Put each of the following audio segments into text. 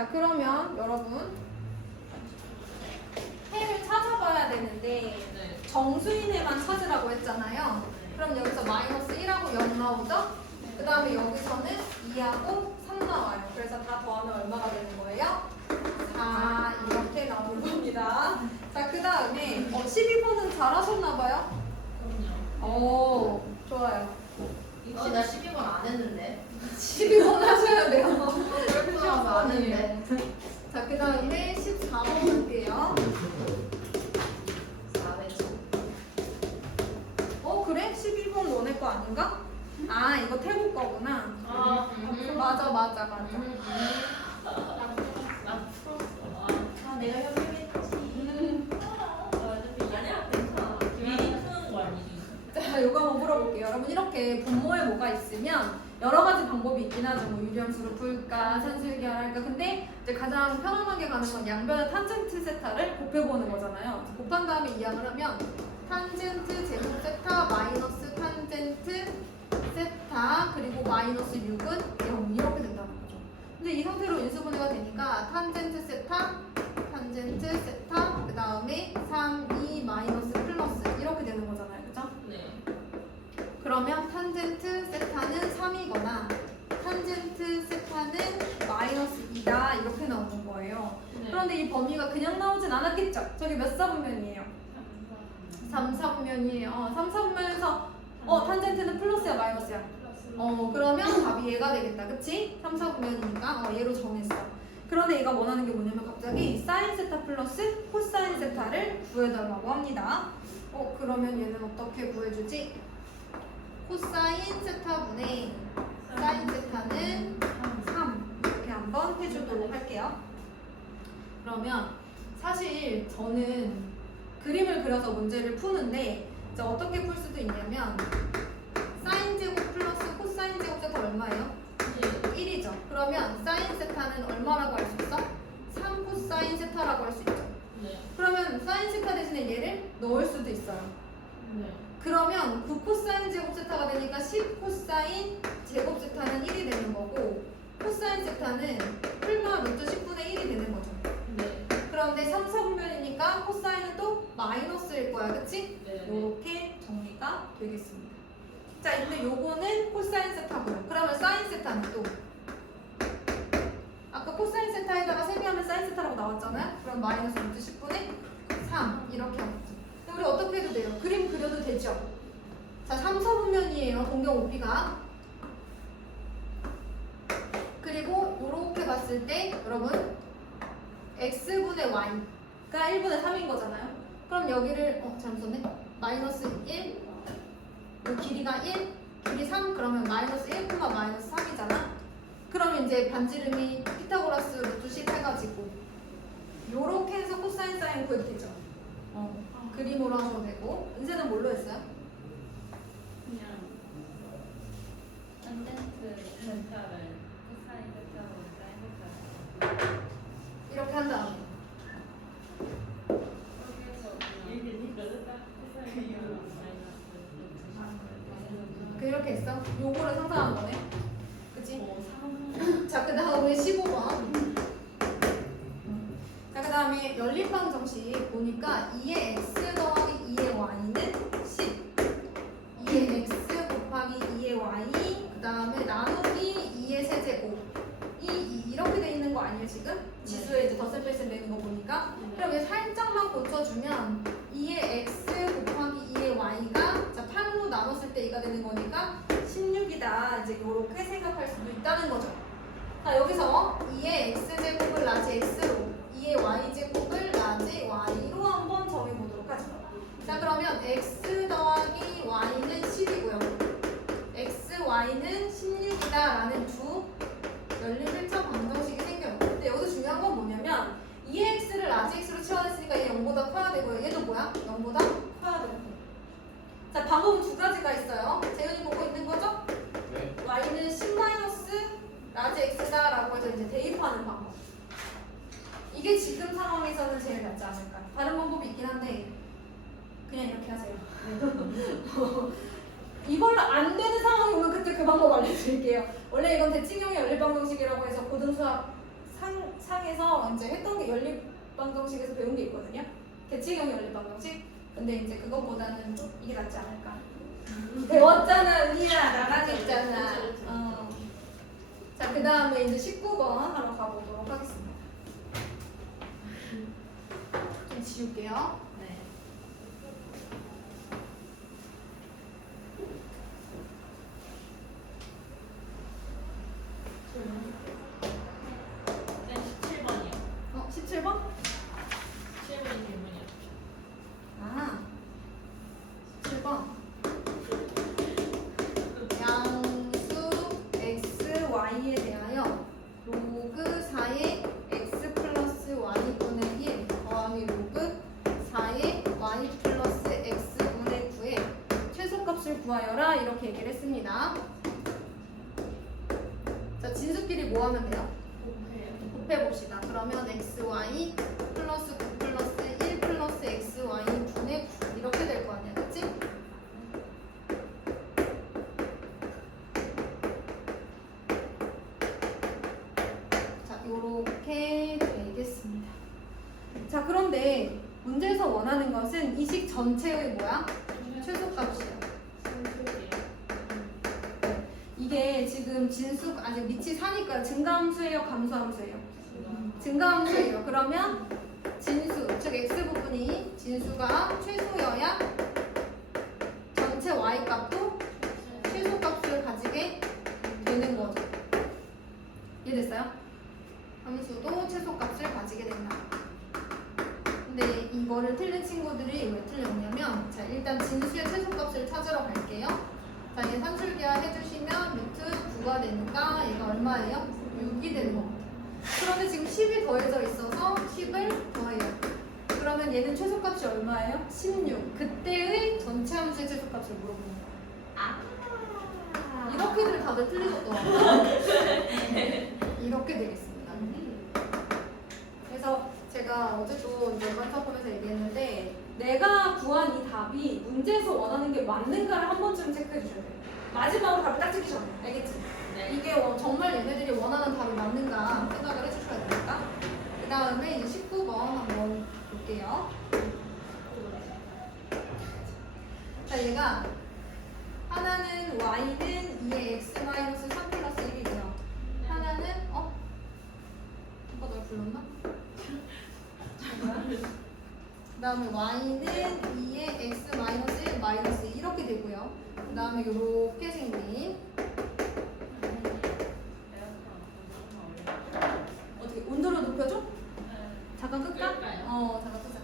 자, 그러면 여러분 해를 찾아봐야 되는데 정수인에만 찾으라고 했잖아요. 그럼 여기서 마이너스 1하고 0 나오죠? 그 다음에 여기서는 2하고 3 나와요. 그래서 다 더하면 얼마가 되는 거예요? 4 이렇게 나오는 겁니다. 자, 그 다음에 12번은 잘하셨나봐요? 오, 좋아요. 혹시 나 12번 안 했는데? 12번 하셔야 돼요. 그렇구나, 안 했는데. 자, 그 다음에 14번 할게요. 400초. 그래? 12번 너네 거 아닌가? 아, 이거 태국 거구나. 맞아. 나 풀었어. 내가 협의했지. 아니야, 괜찮아. 미리 푸는 거 아니지? 자, 이거 한번 물어볼게요. 여러분, 이렇게 분모에 뭐가 있으면 여러 가지 방법이 있긴 하죠. 뭐 유리함수로 풀까, 산술기할까. 근데 이제 가장 편안하게 가는 건 양변의 탄젠트 세타를 곱해보는 거잖아요. 곱한 다음에 이항을 하면 탄젠트 제곱 세타 마이너스 탄젠트 세타 그리고 마이너스 6은 0 이렇게 된다는 거죠. 근데 이 상태로 인수분해가 되니까 탄젠트 세타 그 다음에 3, 2 마이너스 플러스 이렇게 되는 거잖아요. 그죠? 네. 그러면 탄젠트 세타는 3이거나 탄젠트 세타는 마이너스 2다 이렇게 나오는 거예요. 네. 그런데 이 범위가 그냥 나오진 않았겠죠? 저기 몇 사분면이에요? 3, 4분면이에요. 3, 4분면에서 탄젠트는 플러스야 마이너스야? 그러면 답이 얘가 되겠다. 그치? 3, 4분면이니까 얘로 정했어. 그런데 얘가 원하는 게 뭐냐면 갑자기 사인 세타 플러스 코사인 세타를 구해달라고 합니다. 그러면 얘는 어떻게 구해주지? 코사인 세타분의 사인 세타는 3 이렇게 한번 해주도록 할게요. 그러면 사실 저는 그림을 그려서 문제를 푸는데 이제 어떻게 풀 수도 있냐면 사인 제곱 플러스 코사인 제곱 세타 얼마예요? 1이죠. 그러면 사인 세타는 얼마라고 할 수 있어? 3 코사인 세타라고 할 수 있죠. 네. 그러면 사인 세타 대신에 얘를 넣을 수도 있어요. 네. 그러면 9 코사인 제곱 세타가 되니까 10 코사인 제곱 세타는 1이 되는 거고 코사인 세타는 풀마 루트 10분의 1이 되는 거죠. 네. 그런데 3, 4분면이니까 코사인은 또 마이너스일 거야. 그치? 네. 이렇게 정리가 되겠습니다. 자, 근데 요거는 코사인 세타고요. 그러면 사인 세타는 또 아까 코사인 세타에다가 세배하면 사인 세타라고 나왔잖아요. 그럼 마이너스 루트 10분의 3 이렇게 하겠죠. 우리 어떻게 해도 돼요? 그림 그려도 되죠? 자, 3, 4분면이에요. 동경 OP가. 그리고 이렇게 봤을 때 여러분 x분의 y가 1분의 3인 거잖아요. 그럼 여기를 잘못 썼네. 마이너스 1 이 길이가 1, 길이 3 그러면 마이너스 1, 마이너스 3이잖아. 그러면 이제 반지름이 피타고라스 루트 10 해가지고 요렇게 해서 코사인 사인 구해도 되죠. 그림으로 하셔도 되고. 은세는 뭘로 했어요? 그냥 탄젠트 세타를 코사인 세타로 사인 세타로 이렇게 한 다음에 그렇게 해서 그냥 코사인이랑 마이너스 이렇게 했어? 요거를 상상한 거네. 그치? 3 자, 그 다음에 15번. 자, 그 다음에 연립방 정식 보니까 2의 x 더하기 2의 y는 10. 2의 x 곱하기 2의 y, 그 다음에 나누기 2의 세제곱. 이렇게 돼 있는 거 아니에요, 지금? 지수에 이제 덧셈 뺄셈 되는 거 보니까. 그럼 얘 살짝만 고쳐주면 2의 x 곱하기 2의 y가 자 8로 나눴을 때 2가 되는 거니까 16이다. 이제 이렇게 생각할 수도 있다는 거죠. 자, 여기서 2의 x제곱을 라지 x로 2의 y제곱을 라지 y로 한번 정해보도록 하죠. 자, 그러면 x 더하기 y는 10이고요. x, y는 16이다 라는 두 연립 1차 방정식이 생겨요. 근데 여기서 중요한 건 뭐냐면 2의 x를 라지 x로 치환했으니까 얘 0보다 커야 되고요. 얘도 뭐야? 0보다 커야 되고. 자, 방법은 두 가지가 있어요. 재현이 보고 있는 거죠? 네. y는 10 라지 x다 라고 해서 이제 대입하는 방법. 이게 지금 상황에서는 제일 낫지 않을까요? 다른 방법이 있긴 한데 그냥 이렇게 하세요. 이걸로 안 되는 상황이 오면 그때 그 방법 알려드릴게요. 원래 이건 대칭형의 연립방정식이라고 해서 고등수학 상에서 이제 했던 게 연립방정식에서 배운 게 있거든요. 대칭형 연립방정식. 근데 이제 그것보다는 좀 이게 낫지 않을까. 배웠잖아, 은희야. 나가겠잖아. 자, 그 다음에 이제 19번 하러 가보도록 하겠습니다. 좀 지울게요. 네. 네, 17번이요. 17번? 17번이 질문이요. 아, 17번. 양수 x, y에 대하여 로그 4의 x 플러스 y분의 1 더하기 로그 4의 y 플러스 x분의 9의 최소값을 구하여라 이렇게 얘기를 했습니다. 자, 진수끼리 뭐 하면 돼요? 곱해요. 곱해봅시다. 그러면 xy 플러스 9 플러스 1 플러스 xy 분의 9 이렇게 될 거 아니야, 그치? 자, 요렇게 되겠습니다. 자, 그런데 문제에서 원하는 것은 이 식 전체의 뭐야? 최소값이야. 이게 지금 진수 아직 밑이 사니까 증가함수예요, 감소함수예요? 증가함수예요. 그러면 진수, 즉 x 부분이 진수가 최소여야 전체 y 값도 최소값을 가지게 되는 거죠. 이해됐어요? 함수도 최소값을 가지게 된다. 근데 이거를 틀린 친구들이 왜 틀렸냐면, 자, 일단 진수의 최소값을 찾으러 갈게요. 자, 얘 산술계화 해주시면 루트 9가 되니까 얘가 얼마예요? 6이 되는 겁니다. 그런데 지금 10이 더해져 있어서 10을 더해요. 그러면 얘는 최소값이 얼마예요? 16. 그때의 전체 함수의 최소값을 물어보는 거예요. 이렇게들 다들 틀리셨더라고요. 이렇게 되겠습니다. 그래서 제가 어제도 이제 연습하면서 얘기했는데, 내가 구한 이 답이 문제에서 원하는 게 맞는가를 한 번쯤 체크해 주셔야 돼요. 마지막으로 답을 딱 찍기 전에. 알겠지? 네. 이게 정말 얘네들이 원하는 답이 맞는가 생각을 해주셔야 되니까. 그 다음에 이제 19번 한번 볼게요. 자, 얘가 하나는 y는 2의 x-3 플러스 1이고요. 하나는 오빠 널 불렀나? 그 다음에 y는 2의 x-1 마이너스 2 이렇게 되고요. 그 다음에 이렇게 생긴 어떻게 온도를 높여줘? 잠깐 끌까? 끌까요? 잠깐 끄자.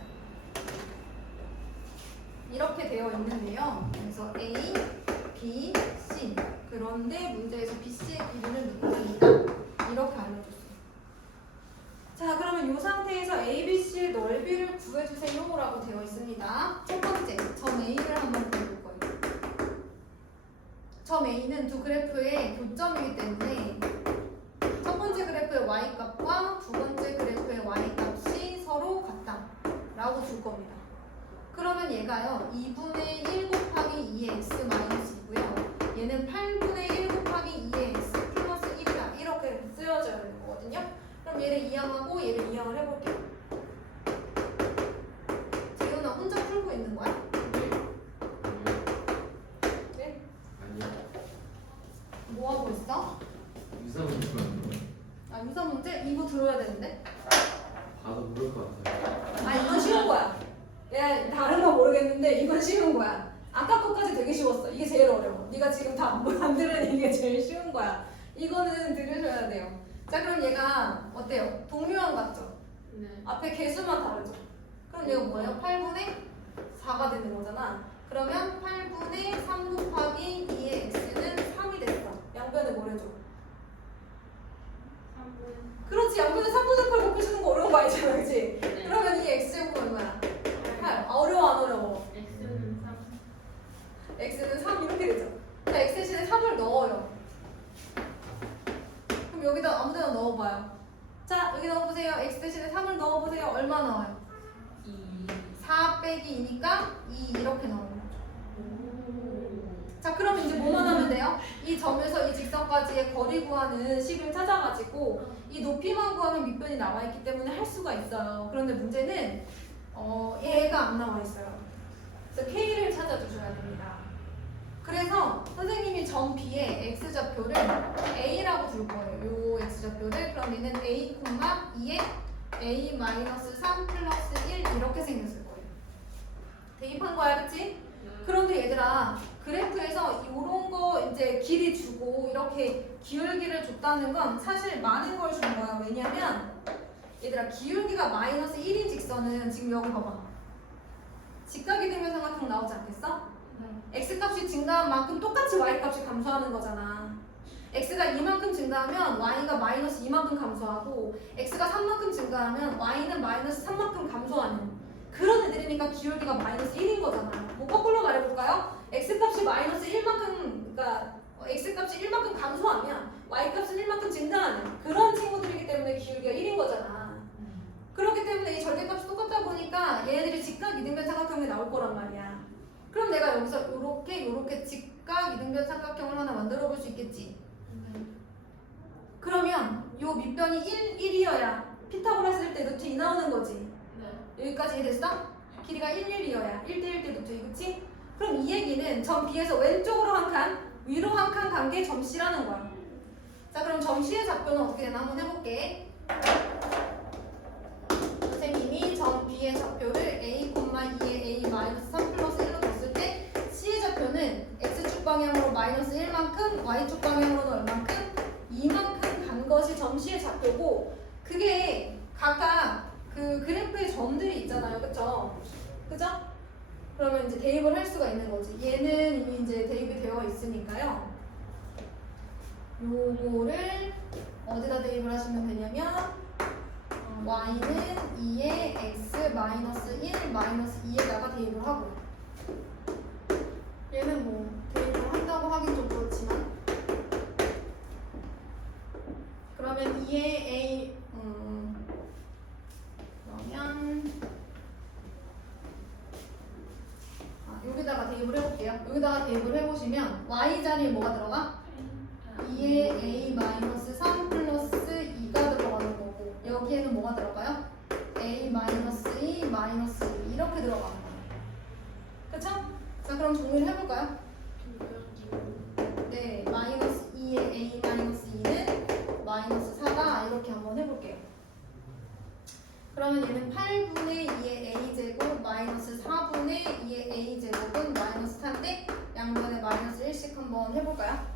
이렇게 되어 있는데요. 그래서 A, B, C. 그런데 문제에서 B, C의 길이는 누구니까 이렇게 알려줬어요. 자, 그러면 이 상태에서 A, B, C의 넓이를 구해주세요라고 되어 있습니다. 첫 번째, 점 A를 한번 구해볼 거예요. 점 A는 두 그래프의 교점이기 때문에 첫 번째 그래프의 y값과 두 번째 그래프의 y값이 서로 같다 라고 줄 겁니다. 그러면 얘가요 2분의 1 곱하기 2의 x-2고요 얘는 8분의 1 곱하기 2의 x 플러스 1이다 이렇게 쓰여져야 되는 거거든요. 그럼 얘를 이항하고 얘를 이항을 해볼게요. 재훈아 혼자 풀고 있는 거야? 네? 아니요. 뭐 하고 있어? 유사문 좋아하는 거. 아, 유사 문제? 이거 들어야 되는데? 봐도 모를 것 같아요. 아, 이건 쉬운 거야. 얘 다른 건 모르겠는데 이건 쉬운 거야. 아까 것까지 되게 쉬웠어. 이게 제일 어려워. 네가 지금 다 안 들으니 이게 제일 쉬운 거야. 이거는 들으셔야 돼요. 자, 그럼 얘가 어때요? 동묘한 같죠? 네. 앞에 개수만 다르죠? 그럼 얘가 뭐예요? 8분의 4가 되는 거잖아. 그러면 8분의 3 곱하기 2의 x는 3이 됐어. 양변에 뭘 해줘? 3분. 그렇지. 양변에 3분의 8 곱해주는 거 어려운 거 아니잖아. 그치? 네. 그러면 이 x제곱은 얼마야? 8. 아, 어려워 안 어려워? X는 3. x는 3 이렇게 되죠. 자, x 대신에 3을 넣어요. 그럼 여기다 아무 데나 넣어봐요. 자, 여기 넣어보세요. x 대신에 3을 넣어보세요. 얼마 나와요? 2. 4 빼기 2니까 2 이렇게 나오는 거죠. 자, 그럼 이제 뭐만 하면 돼요? 이 점에서 이 직선까지의 거리 구하는 식을 찾아가지고 이 높이만 구하면 밑변이 나와 있기 때문에 할 수가 있어요. 그런데 문제는 얘가 안 나와 있어요. 그래서 K를 찾아주셔야 됩니다. 그래서 선생님이 점 B의 X좌표를 A라고 둘 거예요. 요 X좌표를. 그럼 얘는 A, 2에 A-3 플러스 1 이렇게 생겼을 거예요. 대입한 거야, 그치? 그런데 얘들아, 그래프에서 이런 거 이제 길이 주고 이렇게 기울기를 줬다는 건 사실 많은 걸 준 거야. 왜냐면 얘들아, 기울기가 마이너스 1인 직선은 지금 여기 봐봐. 직각이등변 삼각형 나오지 않겠어? x값이 증가한 만큼 똑같이 y값이 감소하는 거잖아. x가 이만큼 증가하면 y가 마이너스 이만큼 감소하고 x가 3만큼 증가하면 y는 마이너스 3만큼 감소하는 그런 애들이니까 기울기가 마이너스 1인 거잖아. 뭐 거꾸로 말해볼까요? x값이 마이너스 1만큼 그러니까 x값이 1만큼 감소하면 y값은 1만큼 증가하는 그런 친구들이기 때문에 기울기가 1인 거잖아. 그렇기 때문에 이 절대값이 똑같다 보니까 얘네들이 직각 이등변 삼각형이 나올 거란 말이야. 그럼 내가 여기서 요렇게 직각 이등변 삼각형을 하나 만들어 볼 수 있겠지. 그러면 요 밑변이 1이어야 피타고라스 할 때 루트 2 나오는 거지. 여기까지 이해됐어? 길이가 1이어야 1대1 루트 2, 그치? 그럼 이 얘기는 점 B에서 왼쪽으로 한 칸, 위로 한 칸 간 게 점 C라는 거야. 자, 그럼 점 C의 좌표는 어떻게 되나 한번 해볼게. 선생님이 점 B의 좌표를 A, 2에 A-3 플러스 1로 뒀을 때 C의 좌표는 X축 방향으로 마이너스 1만큼, Y축 방향으로는 얼만큼? 2만큼 간 것이 점 C의 좌표고 그게 각각 그 그래프의 점들이 있잖아요. 그쵸? 그죠? 그러면 이제 대입을 할 수가 있는 거지. 얘는 이미 이제 대입이 되어 있으니까요. 요거를 어디다 대입을 하시면 되냐면 y는 2에 x 마이너스 1 마이너스 2에다가 대입을 하고 얘는 뭐 대입을 한다고 하긴 좀 그렇지만 그러면 2에 a 그러면 여기다가 대입을 해볼게요. 여기다가 대입을 해보시면 y 자리에 뭐가 들어가? 2에 a-3 플러스 2가 들어가는 거고 여기에는 뭐가 들어가요? a-2 마이너스 2 이렇게 들어가는 거예요. 그쵸? 자, 그럼 정리를 해볼까요? 네, 마이너스 2에 a-2는 마이너스 4다 이렇게 한번 해볼게요. 그러면 얘는 8분의 2의 a제곱 마이너스 4분의 2의 a제곱은 마이너스 4인데 양변에 마이너스 1씩 한번 해볼까요?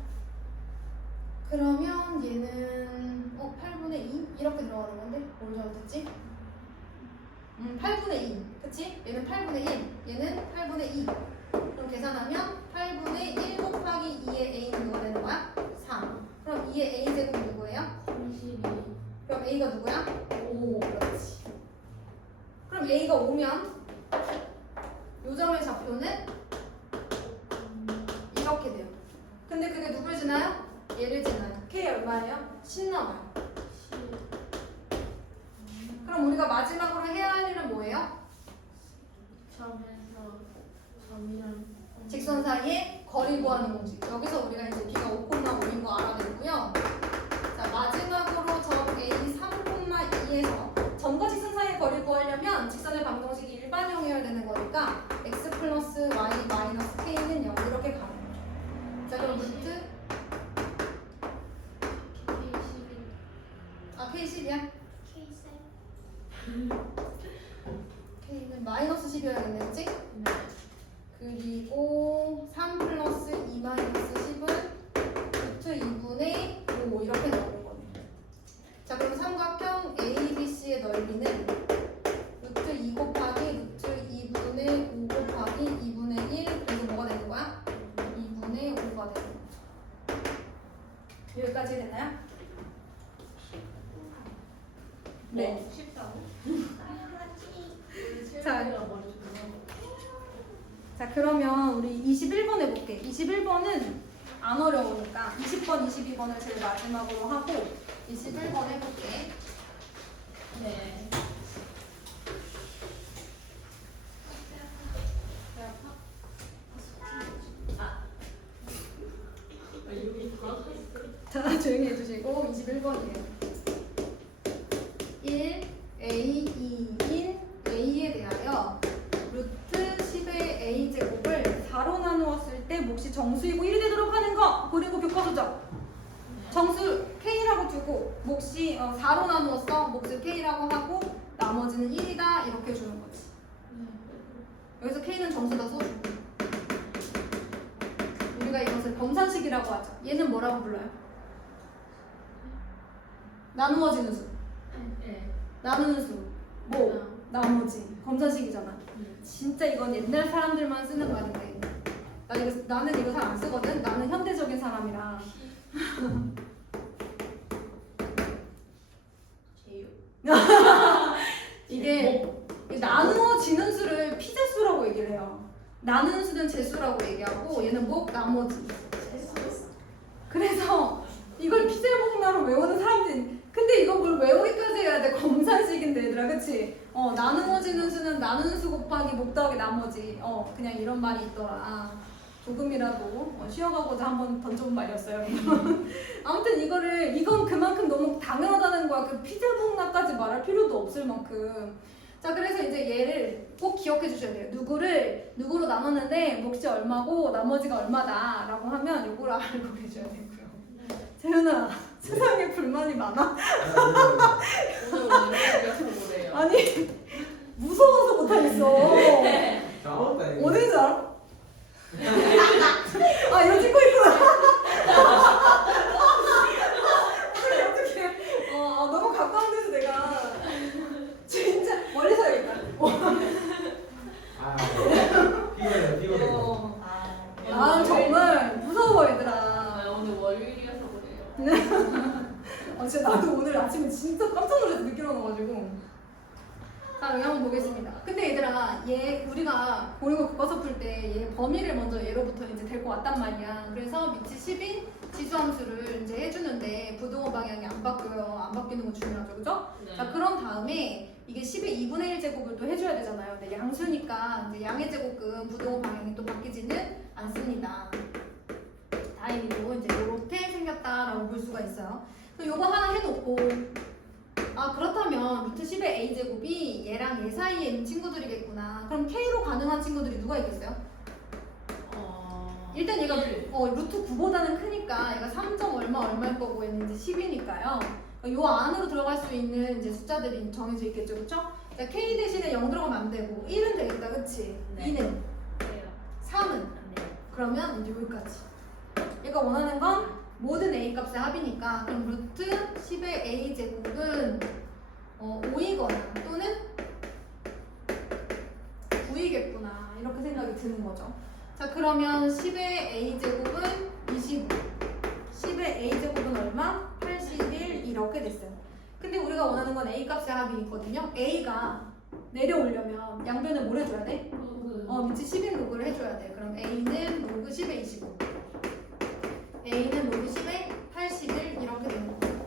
그러면 얘는 8분의 2? 이렇게 들어가는 건데 뭘 잘못했지? 8분의 2 그치? 얘는 8분의 1 얘는 8분의 2 그럼 계산하면 8분의 1 곱하기 2의 a는 누가 되는 거야? 3 그럼 2의 a제곱이 누구예요? 32. 그럼 a가 누구야? 5 그렇지. 그럼 a가 5면 요 점의 좌표는 이렇게 돼요. 근데 그게 누굴 지나요? 얘를 지나요. k 얼마예요? 10 나와요. 그럼 우리가 마지막으로 해야 할 일은 뭐예요? 점에서 점이랑 직선 사이에 거리 구하는 공식. 여기서 우리가 이제 b가 5,5인 거 알아냈고요. 자, 마지막으로 점 a 3,2에서 점과 직선 사이의 거리 구하려면 직선의 방정식이 일반형이어야 되는 거니까 x 플러스 y 마이너스 k는 0 이렇게 가는 거죠. 자, 그럼 루트 K10이야? K는 마이너스 10이어야겠네, 그치? 그리고 3 플러스 2 마이너스 10은 루트 2분의 5 이렇게 나오는 거네. 자, 그럼 삼각형 ABC의 넓이는 루트 2 곱하기 루트 2분의 5 곱하기 2분의 1 그래서 뭐가 되는 거야? 2분의 5가 되는 거야. 여기까지 됐나요? 네. 쉽다고? 자, 그러면 우리 21번 해볼게. 21번은 안 어려우니까 20번, 22번을 제일 마지막으로 하고 21번 해볼게. 네. 4로 나누었어. 몫을 K라고 하고 나머지는 1이다 이렇게 주는 거지. 여기서 K는 점수 다 써주고 우리가 이것을 검산식이라고 하죠. 얘는 뭐라고 불러요? 나누어지는 수. 네. 나누는 수. 뭐? 나머지. 검산식이잖아. 진짜 이건 옛날 사람들만 쓰는 말인데 나는 이거 잘 안 쓰거든. 나는 현대적인 사람이라. 제육. 이게 나누어지는 수를 피제수라고 얘기를 해요. 나누는 수는 제수라고 얘기하고 얘는 나머지. 그래서 이걸 피제목나로 외우는 사람들이 근데 이거 뭘 외우기까지 해야 돼. 검산식인데 얘들아 그치? 나누어지는 수는 나누는 수 곱하기 목 더하기 나머지 그냥 이런 말이 있더라. 조금이라도 쉬어가고자 한번 던져본 말이었어요. 아무튼 이건 그만큼 너무 당연하다는 거야. 그 피제목나까지 말할 필요도 없을 만큼. 자 그래서 이제 얘를 꼭 기억해 주셔야 돼요. 누구로 나눴는데 몫이 얼마고 나머지가 얼마다 라고 하면 이걸 알고 계셔야 되고요. 재윤아 세상에 불만이 많아? 오늘 원래서 그래요. 아니 무서워서 못하겠어. 자, 왔다 이거. 어딘 줄 알아? 아 이거 찍고 있구나. 아니 어떡해. 너무 가까운 데서 내가 진짜 멀리서 해야겠다. 아, 피곤해. 아 정말 무서워 얘들아. 오늘 월요일이어서 그래요. 진짜 나도 오늘 아침에 진짜 깜짝 놀라서 늦게 일어나가지고. 자 여기 한번 보겠습니다. 근데 얘들아 우리가 고리고 교과서 풀 때 얘 범위를 먼저 예로부터 이제 데리고 왔단 말이야. 그래서 밑이 10인 지수함수를 이제 해주는데 부동호 방향이 안 바뀌어요. 안 바뀌는 거 중요하죠, 그죠? 네. 자 그런 다음에 이게 10의 2분의 1 제곱을 또 해줘야 되잖아요. 근데 양수니까 이제 양의 제곱은 부동호 방향이 또 바뀌지는 않습니다. 다행히도 이제 이렇게 생겼다라고 볼 수가 있어요. 그럼 요거 하나 해놓고 그렇다면 루트 10의 a제곱이 얘랑 얘 사이에 있는 친구들이겠구나. 그럼 k로 가능한 친구들이 누가 있겠어요? 일단 얘가 루트 9보다는 크니까 얘가 3점 얼마일 거고 얘는 이제 10이니까요. 요 안으로 들어갈 수 있는 이제 숫자들이 정해져 있겠죠, 그렇죠? 자, k 대신에 0 들어가면 안 되고 1은 되겠다, 그렇지? 네. 2는, 그래요. 3은 안 돼요. 그러면 이제 여기까지. 얘가 원하는 건 모든 a 값의 합이니까 그럼 루트 10의 a 제곱은 5이거나 또는 9이겠구나 이렇게 생각이 드는 거죠. 자 그러면 10의 a 제곱은 25, 10의 a 제곱은 얼마? 81 이렇게 됐어요. 근데 우리가 원하는 건 a 값의 합이 있거든요. a가 내려오려면 양변을 뭘 해줘야 돼? 밑이 10인 로그를 해줘야 돼. 그럼 a는 로그 10의 25, a는 로그 10의 81 이렇게 되는 거예요.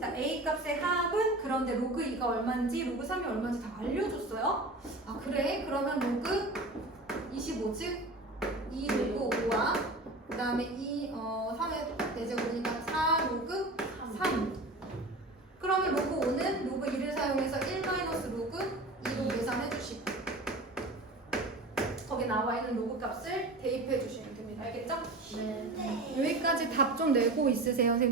자, a 값의 합은 그런데 로그 2가 얼마인지 로그 3이 얼마인지 다 알려줬어요. 그래? 그러면 로그 25 즉 2 로그 5와 그 다음에 3의 4제곱이니까 4 로그 3. 그러면 로그 5는 로그 2를 사용해서 1 마이너스 로그 2로 계산해 주시고 거기 나와 있는 로그 값을 대입해 주시면 됩니다. 알겠죠? 네. 여기까지 답 좀 내고 있으세요, 선생님?